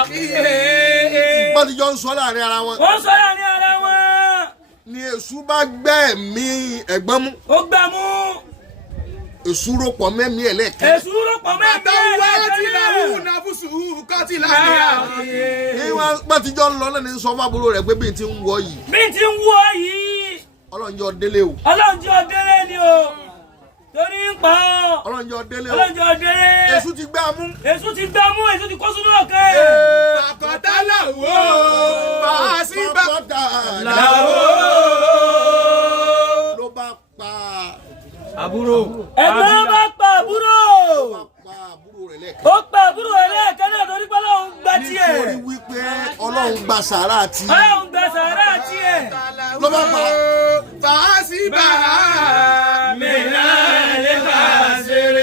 أخيه. bá ti jọ ń sọ láàrin ara wọn. wọ́n sọ láàrin ara wọn. ni èṣù bá gbẹ́ ẹ̀mí ẹ̀gbọ́n mú. ó gbà mú. èṣù rò pọ̀ mẹ́mí ẹ̀ lẹ́ẹ̀kan. èṣù rò pọ̀ mẹ́mí ẹ̀ lẹ́ẹ̀kan. فتوات له نفسه قتلا أخيه. ní wọ́n bá ti jọ ń lọ lẹ́ni sọ fábúrò rẹ̀ pé bí n ti ń wọ yìí. bí n ti ń wọ yìí. ọlọ́run jọ délé o. ọlọ́run jọ délé ni o. torí ń pa ọ́. ọlọ́run jọ délé o. ọlọ́run jọ délé. èṣù ti gbá mú. èṣù ti gbá mú èṣù ti kó sínú ọ̀kẹ́. فقتله فحسب ló bá pa àbúrò. ẹ̀gbọ́n bá pa àbúrò. àbúrò rẹ̀ lẹ́ẹ̀kan. ó pa àbúrò rẹ̀ lẹ́ẹ̀kan náà torí pé Ọlọ́run gba tiẹ̀. nítorí wípé ọlọ́run gba sàárà tí. Ọlọ́run gba sàárà tiẹ̀. ló bá pa. فحسبها من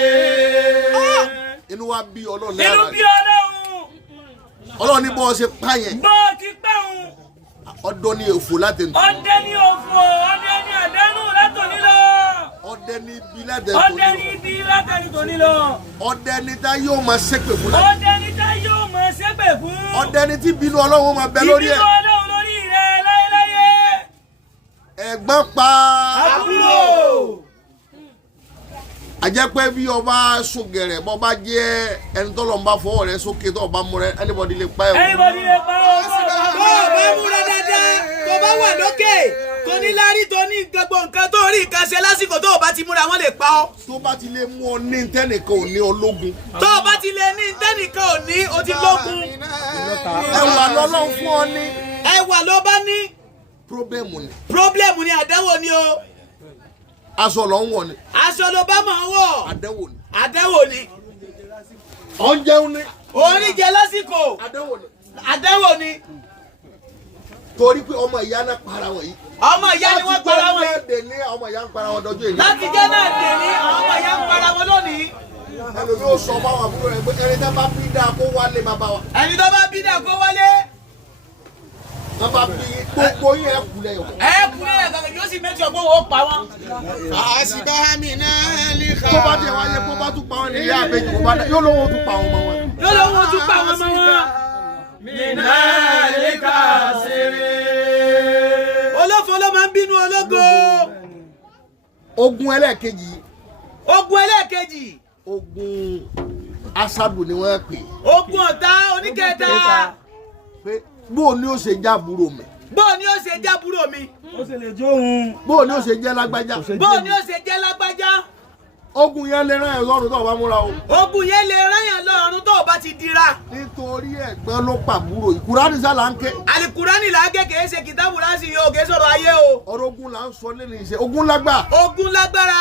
الخاسرين. inú wa bí ọlọ́run inú lẹ́yìn bí rẹ̀. Ọlọ́run ọlọ́run ní bọ́ ọ ṣe pa yẹn. bó ti pẹ́ òun. ọdọ ní èfò láti nù. ọdẹ ní òfò ọdẹ ní àdánù látòní lọ. ọdẹ ní ibi láti ọdẹ nù. ní ibi látòní tòní lọ. ọdẹ ní tá yóò máa ṣépè fún. ọdẹ ní tá yóò mọ̀ ṣépè fún. ọdẹ ní tí bínú ọlọ́run máa bẹ lórí ẹ̀. ìbínú Ọlọ́run lórí rẹ̀ láyéláyé. ẹ̀gbọ́n pa. àbúrò. àjẹpẹ́ bí ọba sọ̀gẹ̀rẹ̀ bọ́ bá jẹ́ ẹni tó lọ́n bá fọwọ́ rẹ̀ sókè tó ọba mú rẹ anybody lè pa ẹ̀. anybody lè pa ọ́. bó o bá múra dáadáa tó bá wà lókè tó ní lárí tó ní gbogbo nǹkan tó rí nǹkan ṣe lásìkò tó o bá ti múra wọn lè pa ọ́. tó bá ti lè mú ọ ní tẹ́nìkan ò ní ológun. tó o bá ti lè ní tẹ́nìkan ò ní o ti lógun. ẹwà lọ́lọ́run fún ọ ní. ẹwà ló bá ní. pírọ́bẹ̀mù ni. pírọ́blẹ̀mù ni àdánwò ni o. aṣọ lọ ń wọ̀ ni. aṣọ ló bá máa ń wọ̀. àdánwò ni. àdánwò ni. ọ̀njẹun ni. oníjẹ lásìkò. àdánwò ni. àdánwò ni. torí pé ọmọ ìyá náà para wọn yìí. ọmọ ìyá ni wọ́n para wọn yìí. láti jẹ́ ní ọmọ ìyá ń para wọn dọjọ́ èyí. láti jẹ́ náà dè ní àwọn ọmọ ìyá ń para wọn lónìí. ẹlòmí ò sọ fáwọn àbúrò rẹ pé ẹni tá bá bí dáa kó wálé bàbá wa. ẹni tó bá bí náà kó wálé. wọ́n bá bí gbogbo yín ẹ̀ kulẹ̀ yọ̀. ẹ kúlẹ̀ ẹ̀ gàgà yóò sì méjì ọgbọ́n wo pa wọn. فحسبها من tó bá jẹ wáyé kó bá tún pa wọn ní ìyá àbẹjì kó bá dá yóò lówó tún pa wọn mọ wọn. yóò lọ wọn tún pa wọn mọ wọn. olófo ló máa ń bínú ológo. ogun ẹlẹ́ẹ̀kejì. ogun ẹlẹ́ẹ̀kejì. ogun asadu ni wọ́n pè. ogun ọ̀tá oníkẹta. pé bó ni ó ṣe já àbúrò mi. bó ni ó ṣe jẹ́ àbúrò mi. ó sì lè jó òun. bó ni ó ṣe jẹ́ lágbájá. bó ni ó ṣe jẹ́ lágbájá. ogun yẹn lè rán ẹ̀ lọ́rùn tó o bá múra o. ogun yẹn lè ráyàn lọ́rùn tó o bá ti dira. nítorí ẹ̀gbọ́n ló pàbúrò ìkúránì sálà ń ké. Àlìkùránì là ń ké kèé ṣe kìtàbù láti yọ òkè sọ̀rọ̀ ayé o. ọ̀rọ̀ ogun là ń sọ lẹ́nu iṣẹ́ ogun lágbà. ogun lágbára.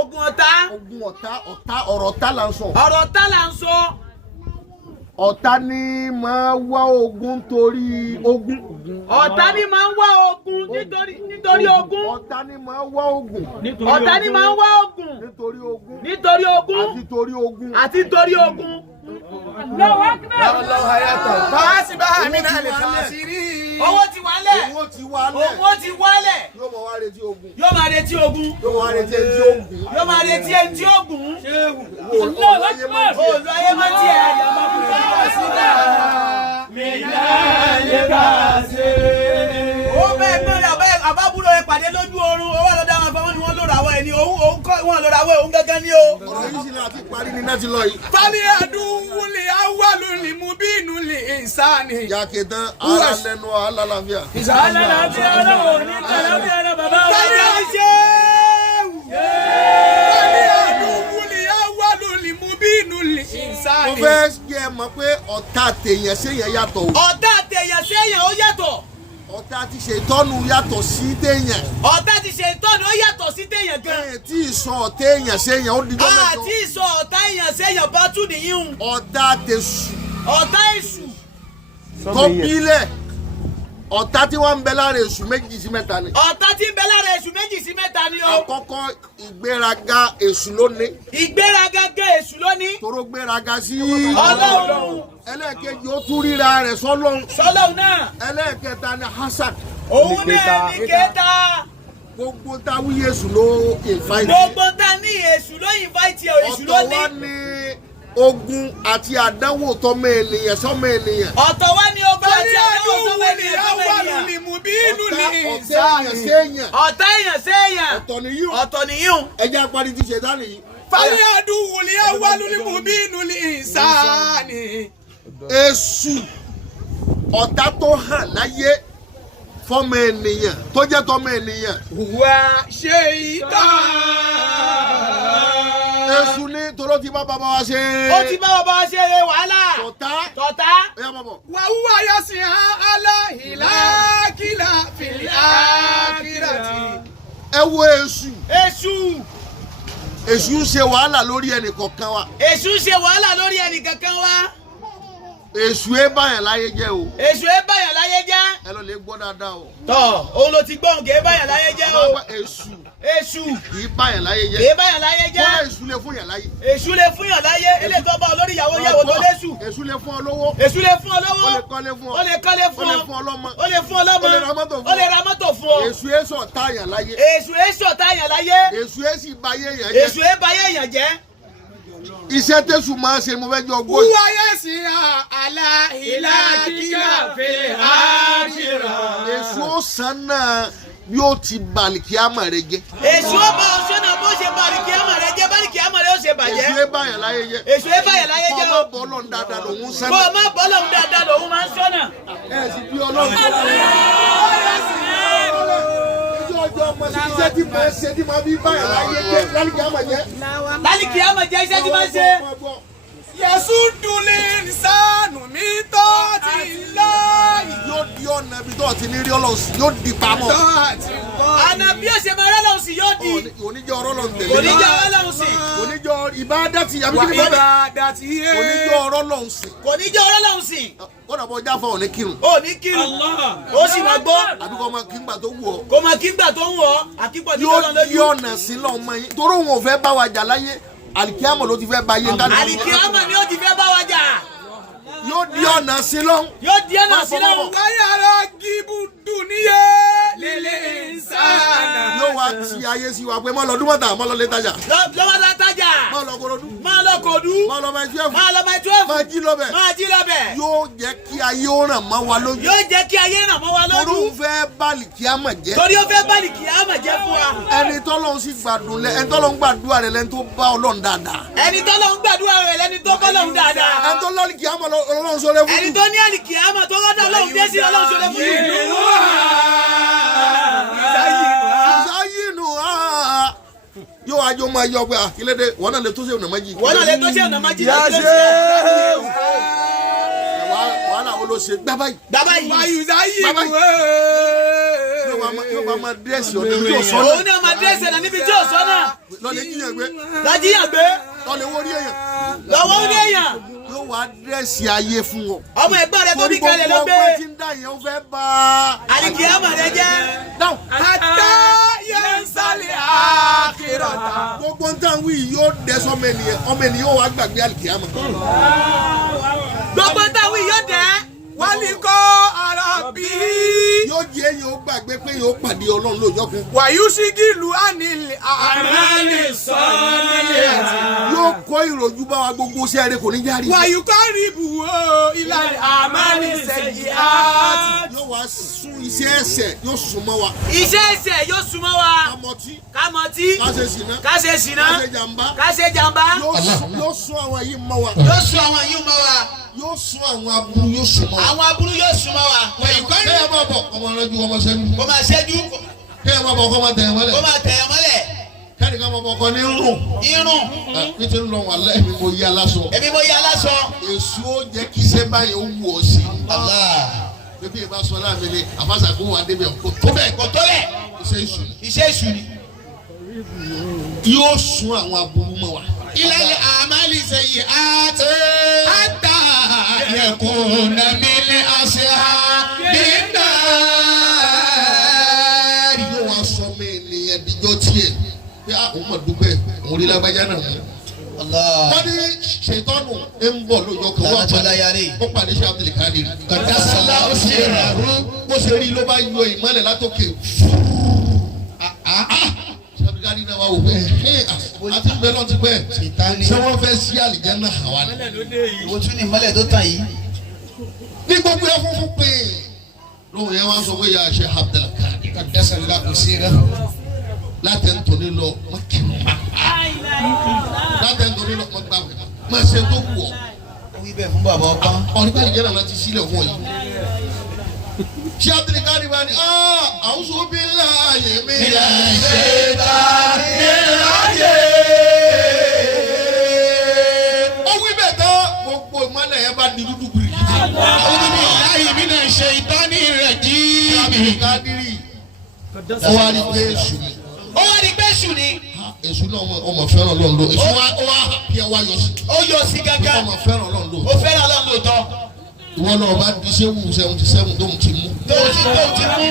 ogun ọ̀tá. ogun ọ̀tá ọ̀rọ̀ ọ̀tá là ń sọ. ọ̀rọ̀ ọ̀tá là ń sọ. ọ̀tá ni máa wá ogun torí ogun. ọ̀tá ni máa ń wá ogun nítorí ogun. ọ̀tá ni máa wá ogun. ọ̀tá ni máa ń wá ogun nítorí ogun. nítorí ogun àti torí ogun. àti torí ogun. فحسبها من الخاسرين. owó ti wálẹ̀. owó ti wálẹ̀. owó ti wálẹ̀. yóò máa wá retí ogun. yóò máa retí ogun. yóò máa wá retí ẹni tí ogun. yóò máa retí ẹni tí ogun. olùwàyé máa ń tiẹ̀. olùwàyé máa ń tiẹ̀. ó bẹ́ẹ̀ gbọ́dọ̀ bẹ́ẹ̀ àbábúrò ẹ pàdé lójú oorun owó lọ́dọ̀ àwọn afọwọ́ ni wọ́n lòrò àwọn ẹni òun kọ́ wọn lòrò àwọn òun gángan ní o. ọ̀rọ̀ yìí sì láti parí ní láti lọ yìí. فالعدو الأول المبين للإنسان. yàkè tán ara lẹnu alálàáfíà. alálàáfíà ọlọ́wọ́ ní kàlàáfíà náà bàbá wa. فالعدو الأول المبين mo للإنسان. fẹ́ kí ẹ mọ̀ pé ọ̀tá tèèyàn séèyàn yàtọ̀ o. ọ̀tá àtẹ̀yàn séèyàn ó yàtọ̀. ọ̀tá ti ṣe ìtọ́nu yàtọ̀ sí téèyàn. ọ̀tá ti ṣe ìtọ́nu ó yàtọ̀ sí téèyàn gan. ẹ tí ì sọ téèyàn séèyàn ó dijọ́ mẹ́jọ. àti ìsọ ọ̀tá èèyàn séèyàn bá tún nìyí hùn. ọ̀tá tẹ̀sù ọ̀tá èṣù. tó bílẹ̀ ọ̀tá tí wọ́n ń bẹ lára èṣù méjì sí mẹ́ta ni. ọ̀tá tí ń bẹ lára èṣù méjì sí mẹ́ta ni o. àkọ́kọ́ ìgbéraga èṣù lónìí. ìgbéraga gé èṣù lónìí. toró gbéraga sí Ọlọ́run. ẹlẹ́ẹ̀kejì ó tún ríra rẹ̀ sọ́lọ́run. sọlọ́run náà. ẹlẹ́ẹ̀kẹta ni hasan. òun náà ní kẹta. gbogbo táwí Èṣù ló invite. gbogbo ta ní Èṣù ló invite ẹ Èṣù ló ọ̀tọ̀ wá ní ogun àti àdánwò tọmọ ènìyàn sọmọ ènìyàn. ọ̀tọ̀ wá ní ogun àti àdánwò sọmọ ènìyàn sọmọ ènìyàn. ọ̀tá èèyàn séèyàn. ọ̀tọ̀ nìyún. ẹjẹ́ apari ti ṣe dání yìí. fàlẹ́ àdúgbò ní awálù ní mùbínú ní ìsáni. Èṣù ọ̀tá tó hàn láyé fọmọ ènìyàn tó jẹ́ tọmọ ènìyàn. wà ṣe ìtàn. Èṣù ní toró ti bá bàbá wa ṣe. ó ti bá bàbá wa ṣe wàhálà. tọ̀tá. wà wúwa yọ sí aláhìlákìlá fìlà kìràtì. ẹ wo Èṣù. Èṣù ń ṣe wàhálà lórí ẹnì kọ̀ọ̀kan wa. Èṣù ń ṣe wàhálà lórí ẹnì kankan wa. Èṣù ẹ báyàn láyé jẹ́ o. Èṣù ẹ báyàn láyé jẹ́. ẹ lọ lè gbọ́ dáadáa o. tọ́ òun ló ti gbọ́ nǹkan ẹ báyàn láyé jẹ́ o. Èṣù kì í báyàn láyé jẹ́. kì í báyàn láyé jẹ́. wọ́n Èṣù lè fún yàn láyé. Èṣù lè fún yàn láyé eléyìí tó bá olórí ìyàwó yàwó tó léṣù. Èṣù lè fún ọ lówó. Èṣù lè fún ọ lówó. ó lè kọ́lé fún ọ. ó lè kọ́lé fún ọ. ó lè fún ọ lọ́mọ. ó lè fún ọ lọ́mọ. ó lè ra mọ́tò fún ọ. Èṣù èso ọ̀tá yàn láyé. Èṣù èso ọ̀tá yàn láyé. Èṣù èsì báyé yàn jẹ́. Èṣù èbáyé yàn jẹ́. iṣẹ́ tẹ̀sù máa ṣe mo fẹ́ jọ gbọ́. wúwa yẹ sí aláhìlákìlá fìlà kìrà. Èṣù ó san náà bí ó ti bàlìkíámà rẹ jẹ́. Èṣù ó bá ọ sọ́nà bó ṣe bàlìkíámà rẹ jẹ́ bàlìkíámà rẹ ó ṣe bàjẹ́. Èṣù èbáyàn láyé jẹ́. Èṣù èbáyàn láyé jẹ́ o. bọ́ bọ́ọ̀lù dáadáa lòún sẹ́nà. bọ́ ọ má bọ́ọ̀lù dáadáa lòún máa ń sọ́nà. ẹ sì bí Ọlọ́run. iṣẹ́ tí máa ṣe tí máa bí báyàn láyé jẹ́ lálìkíámà jẹ́. lálìkíámà jẹ́ iṣẹ́ tí máa ṣe. yẹsù dùnlé sànù mi tó ti láàyè. yóò di ọ̀nà ibi tó ti ní rí Ọlọ́run sí yóò di pamọ́. àná bí ó ṣe máa rẹ́ lọ́hùn sí yóò di. oníjọ́ ọ̀rọ̀ lọ́hùn tẹ̀lé. oníjọ́ ọ̀rọ̀ lọ́hùn sí. oníjọ́ ìbádàtì àbíkí oníjọ́ ọ̀rọ̀ lọ́hùn sí. oníjọ́ ọ̀rọ̀ lọ́hùn sí. ó dàbọ̀ jáfa ò ní kírun. ó ní kírun. ó sì máa gbọ́. àbí kò máa kí ngbà tó wù ọ́. kò máa kí ngbà tó ń wọ̀ ọ́ àkípọ̀ ní yóò di ọ̀nà sí lọ́hùn mọ́ yín torí òun ò fẹ́ bá wa jà láyé alikiyama ló ti fẹ́ bá yé dání. alikiyama ni ó ti fẹ́ bá wa jà. yóò di ọ̀nà sí lọ́hùn. yóò di ọ̀nà sí lọ́hùn. ayára gíbù dùnìyẹ lílẹ̀ ìsáná. yóò wá ti ayé sí wa pé má lọ dúmọ̀tà má lọ lé tajà. lọ́mọdé tajà. má lọ korodu. má lọ kodu. má lọ máa twelve. má lọ máa twelve. má jí lọ́bẹ̀. má jí lọ́bẹ̀. yóò jẹ́ kí ayé ó ràn mọ́ wa lójú. yóò jẹ́ kí ayé ràn mọ́ wa lójú. torí òun fẹ́ bá alikiyama jẹ́. torí ó fẹ́ bá alikiyama jẹ́ fún wa. ẹni tọ́lọ́run sì gbàdùn lẹ ẹni tọ́lọ́run gbàdúrà rẹ lẹni tó bá Ọlọ́run dáadáa. ẹni tọ́lọ́run gbàdúrà rẹ lẹni tó bá Ọlọ́run dáadáa. ẹni tó lọ́ọ̀lì kìámà Ọlọ́run sọ̀rọ̀ fún mi. ẹni tó ní alikiyama tó rọ́dà Ọlọ́run dé sí Ọlọ́run sọ̀rọ̀ fún mi. ìsáyìnù yóò wájú ọmọ ayé ọgbẹ́ àkílédé wọn náà lè tó ṣe Anamahji. wọn náà lè tó ṣe Anamahji. wàhálà wo ló ṣe gbábá yìí. gbábá yìí. yóò bá máa dírẹ́sì ọ̀dọ̀ níbi tí ò sọ́nà. òun náà máa dírẹ́sì ọ̀dọ̀ níbi tí ò sọ́nà. lọ́lẹ̀ jíyàn gbé. lọ́jíyàn gbé. lọ́lẹ̀ wórí èèyàn. lọ́wọ́ orí èèyàn. yóò wá dírẹ́sì ayé fún wọn. ọmọ ẹ̀gbọ́n rẹ tó bí kalẹ̀ ló gbé. torí gbogbo ọgbẹ́ tí ń dá yẹn ó fẹ́ bá. alikiyama rẹ jẹ́. dáhùn. àtà yẹn sálẹ̀ àkìrọ̀tà. gbogbo ntàn wí yóò dẹ́ sọ́mọ ènìyàn ọmọ ènìyàn yóò wá gbàgbé alikiyama. gbogbo ntàn wí yóò dẹ́. wọ́n ní kọ́ ara bí. yóò jẹ́ èèyàn ó gbàgbé pé yóò pàdé Ọlọ́run lóòjọ́ kan. wàyú sígìlù ànil àmàlì sọ́ọ́lì àti. yóò kọ́ ìròjú bá wa gbogbo sí ẹ̀rẹ́ kò ní járe. wàyú kárìbù ìlànà àmàlì sẹ́yìn àti. yóò wá sún iṣẹ́ ẹ̀ṣẹ̀ yóò sún mọ́ wa. iṣẹ́ ẹ̀ṣẹ̀ yóò sún mọ́ wa. kámọ́tí. kámọ́tí. káṣe ṣìnà. káṣe ṣìnà. káṣe jàmbá. káṣe jàmbá. yóò sún àwọn yìí mọ́ wa. yóò sún àwọn yìí mọ́ wa. yóò sún àwọn aburú yóò sún mọ́ wa. àwọn aburú yóò sún mọ́ wa. kéèyàn máa bọ̀ ọmọ ọlọ́jú ọmọ sẹ́nu. kó máa ṣẹ́jú. kéèyàn máa bọ̀ ọkọ máa tẹ̀yàn mọ́lẹ̀. kó máa tẹ̀yàn mọ́lẹ̀. kẹ́ni ká máa bọ̀ ọkọ ní irun. irun. ní ti ń lọ wà lẹ́yìn mi mo yí aláṣọ. èmi mo yí aláṣọ. èso ó jẹ́ kí iṣẹ́ báyìí ó wù ọ́ sí. bébí ìbá sọ láàmì ni àfàṣàkó wà débi ọkọ tó bẹ́ẹ̀. kò tó bẹ́ẹ̀. iṣẹ́ èṣù ni. iṣẹ́ èṣù ni. yóò sún àwọn aburú mọ́ wa. ìlànà àmàlì sẹ́yìn àti. àtà yẹ̀kùn nàmílẹ̀ àṣà bíńdà. yóò wá sọ mí ènìyàn díjọ́ tiẹ̀ pé àwọn ọmọ dúpẹ́ òun rí lágbájá náà mú. wọ́n ní ṣètọ́nù ń bọ̀ lójó kan wọ́n pàdé ṣe Abdulkadir. kàdá sọlá ó sì rà rú. bó ṣe rí ló bá yọ ìmọ̀lẹ̀ látòkè. máa wò pé àti bẹ́ẹ̀ náà ti pẹ́ ṣé wọ́n fẹ́ sí àlìjánnà àwa ni. ìwọ tún ní ìmọ́lẹ̀ tó tàn yìí. ní gbogbo ẹ fúnfún pé lóhùn yẹn wọ́n sọ pé yà á ṣe Abdulkadir kàdásánlá kò sí rẹ. láti ń tóni lọ má kí n má láti ń tóni lọ má gbà wẹ̀ má ṣe tó wù ọ́. ó wí bẹ́ẹ̀ fún bàbá ọba. ọ̀nìkà àlìjánnà láti sílẹ̀ fún ọ yìí. ṣé Abdulkadir bá ní a'udhu billahi minash shaitanir rajim. ó wí bẹ́ẹ̀ tán gbogbo ìmọ̀lẹ̀ yẹn bá di dúdú gbìrìgìdì. a'udhu billahi minash shaitanir rajim. Abdulkadir ó wá rí pé èṣù ni. ó wá ní gbẹ́sù ni. èṣù náà ọmọ fẹ́ràn Ọlọ́run lò èṣù wa ó wá bí ẹ wá yọ sí. ó yọ sí gángan. ọmọ fẹ́ràn Ọlọ́run lò. ó fẹ́ràn Ọlọ́run lóòótọ́. ìwọ náà bá di sẹ́wù 77 tó ń ti mú. tó ti mú.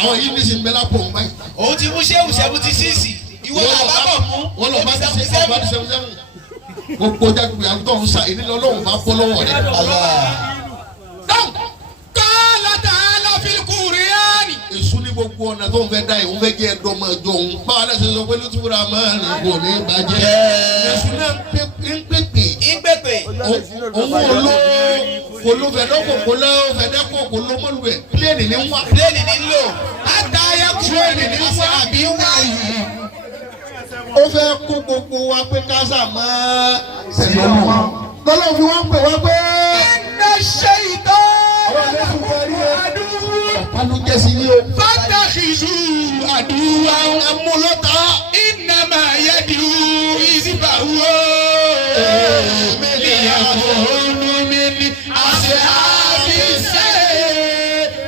àwọn yìí ní sin bẹ́lá pọ̀ ń báyìí. òun ti mú ṣéwù 76. ìwọ làbá bọ̀ mú. wọ́n lọ bá di 77. gbogbo jágbe àgùntàn ń sa ìdílé Ọlọ́run bá bọ́ lọ́wọ́ rẹ̀. Qala ta'ala fil Qur'ani. èṣù ní gbogbo ọ̀nà tó ń fẹ́ dá ìwọ́n fẹ́ jẹ́ ẹ̀dọ́mọ ẹjọ́ òun. báwa náà ṣe sọ pé lótúbúra máa ń rìn kò ní bàjẹ́. èṣù náà ń pèpè. ìpèpè. òun olùfẹ̀dọ́kọ̀ kò lọ fẹ̀dẹ́kọ̀ kò lọ mọ́lùwẹ̀ pílẹ̀nì ní wá. pléènì ní lò. Àtàyà kúrẹ́nì ní sàbí wáyé. ó fẹ́ kó gbogbo wa pé kásá máa tẹ̀lé ọmọ. lọ́lọ́ fi wọ́n pè wá pé. Inna shaytana àwọn ẹlẹ́sùn fẹ́ rí ẹ. ọ̀pánu jẹ́ sí ní o. fatakhizu aduwwan. ẹmúlọ́ta. Innama yad'u hizbahu. liyakunu min ashabis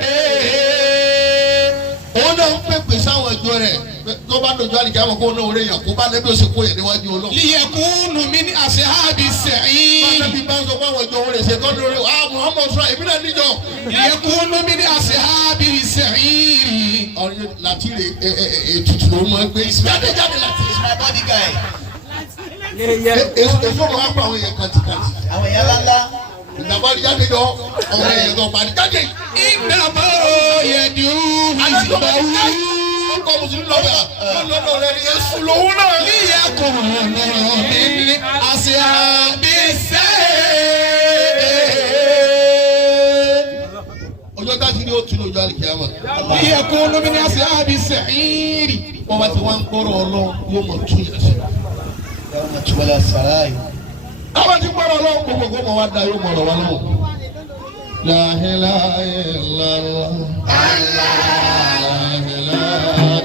sa'ir. òun náà ń pèpè sáwọn ẹjọ́ rẹ̀ tó bá dojú àlìkí àwọn kó náà orí èèyàn kó bá lẹ́bí òsè kó yẹ níwájú Ọlọ́run. liyakunu min ashabis sa'ir. báyọ̀ bá ń sọ fún àwọn ẹjọ́ rẹ̀ ṣe tọ́jú rẹ̀ Muhammad sọ èmi náà níjọ. liyakunu min ashabis sa'ir. ọ̀rẹ́ Lati rè ètùtù ló máa ń gbé jáde Lati. is my body guy. èso máa ń pa àwọn èèyàn kàntìkàntì. àwọn èèyàn ńláńlá. ìdàgbà jáde jọ ọ̀rẹ́ èèyàn tó parí jáde. Innama yad'u hizbahu. ọkọ mùsùlùmí lọ́wọ́ lọ́dọ̀ rẹ̀ ni èso lòun náà. liyakunu min ashabis sa'ir. ọjọ́ dájú ni ó tún lójú àlìkíyàmá. liyakunu min ashabis sa'ir. wọ́n bá ti wá ń gbọ́rọ̀ Ọlọ́run yóò mọ̀ tún yẹn sí. yàrá tí wọ́n lọ sàrà yìí. àwọn ti gbọ́rọ̀ Ọlọ́run gbogbo mọ̀ wá da yóò mọ̀ ọ̀rọ̀ wa lọ́wọ́. La ilaha illallah. La ilaha illallah.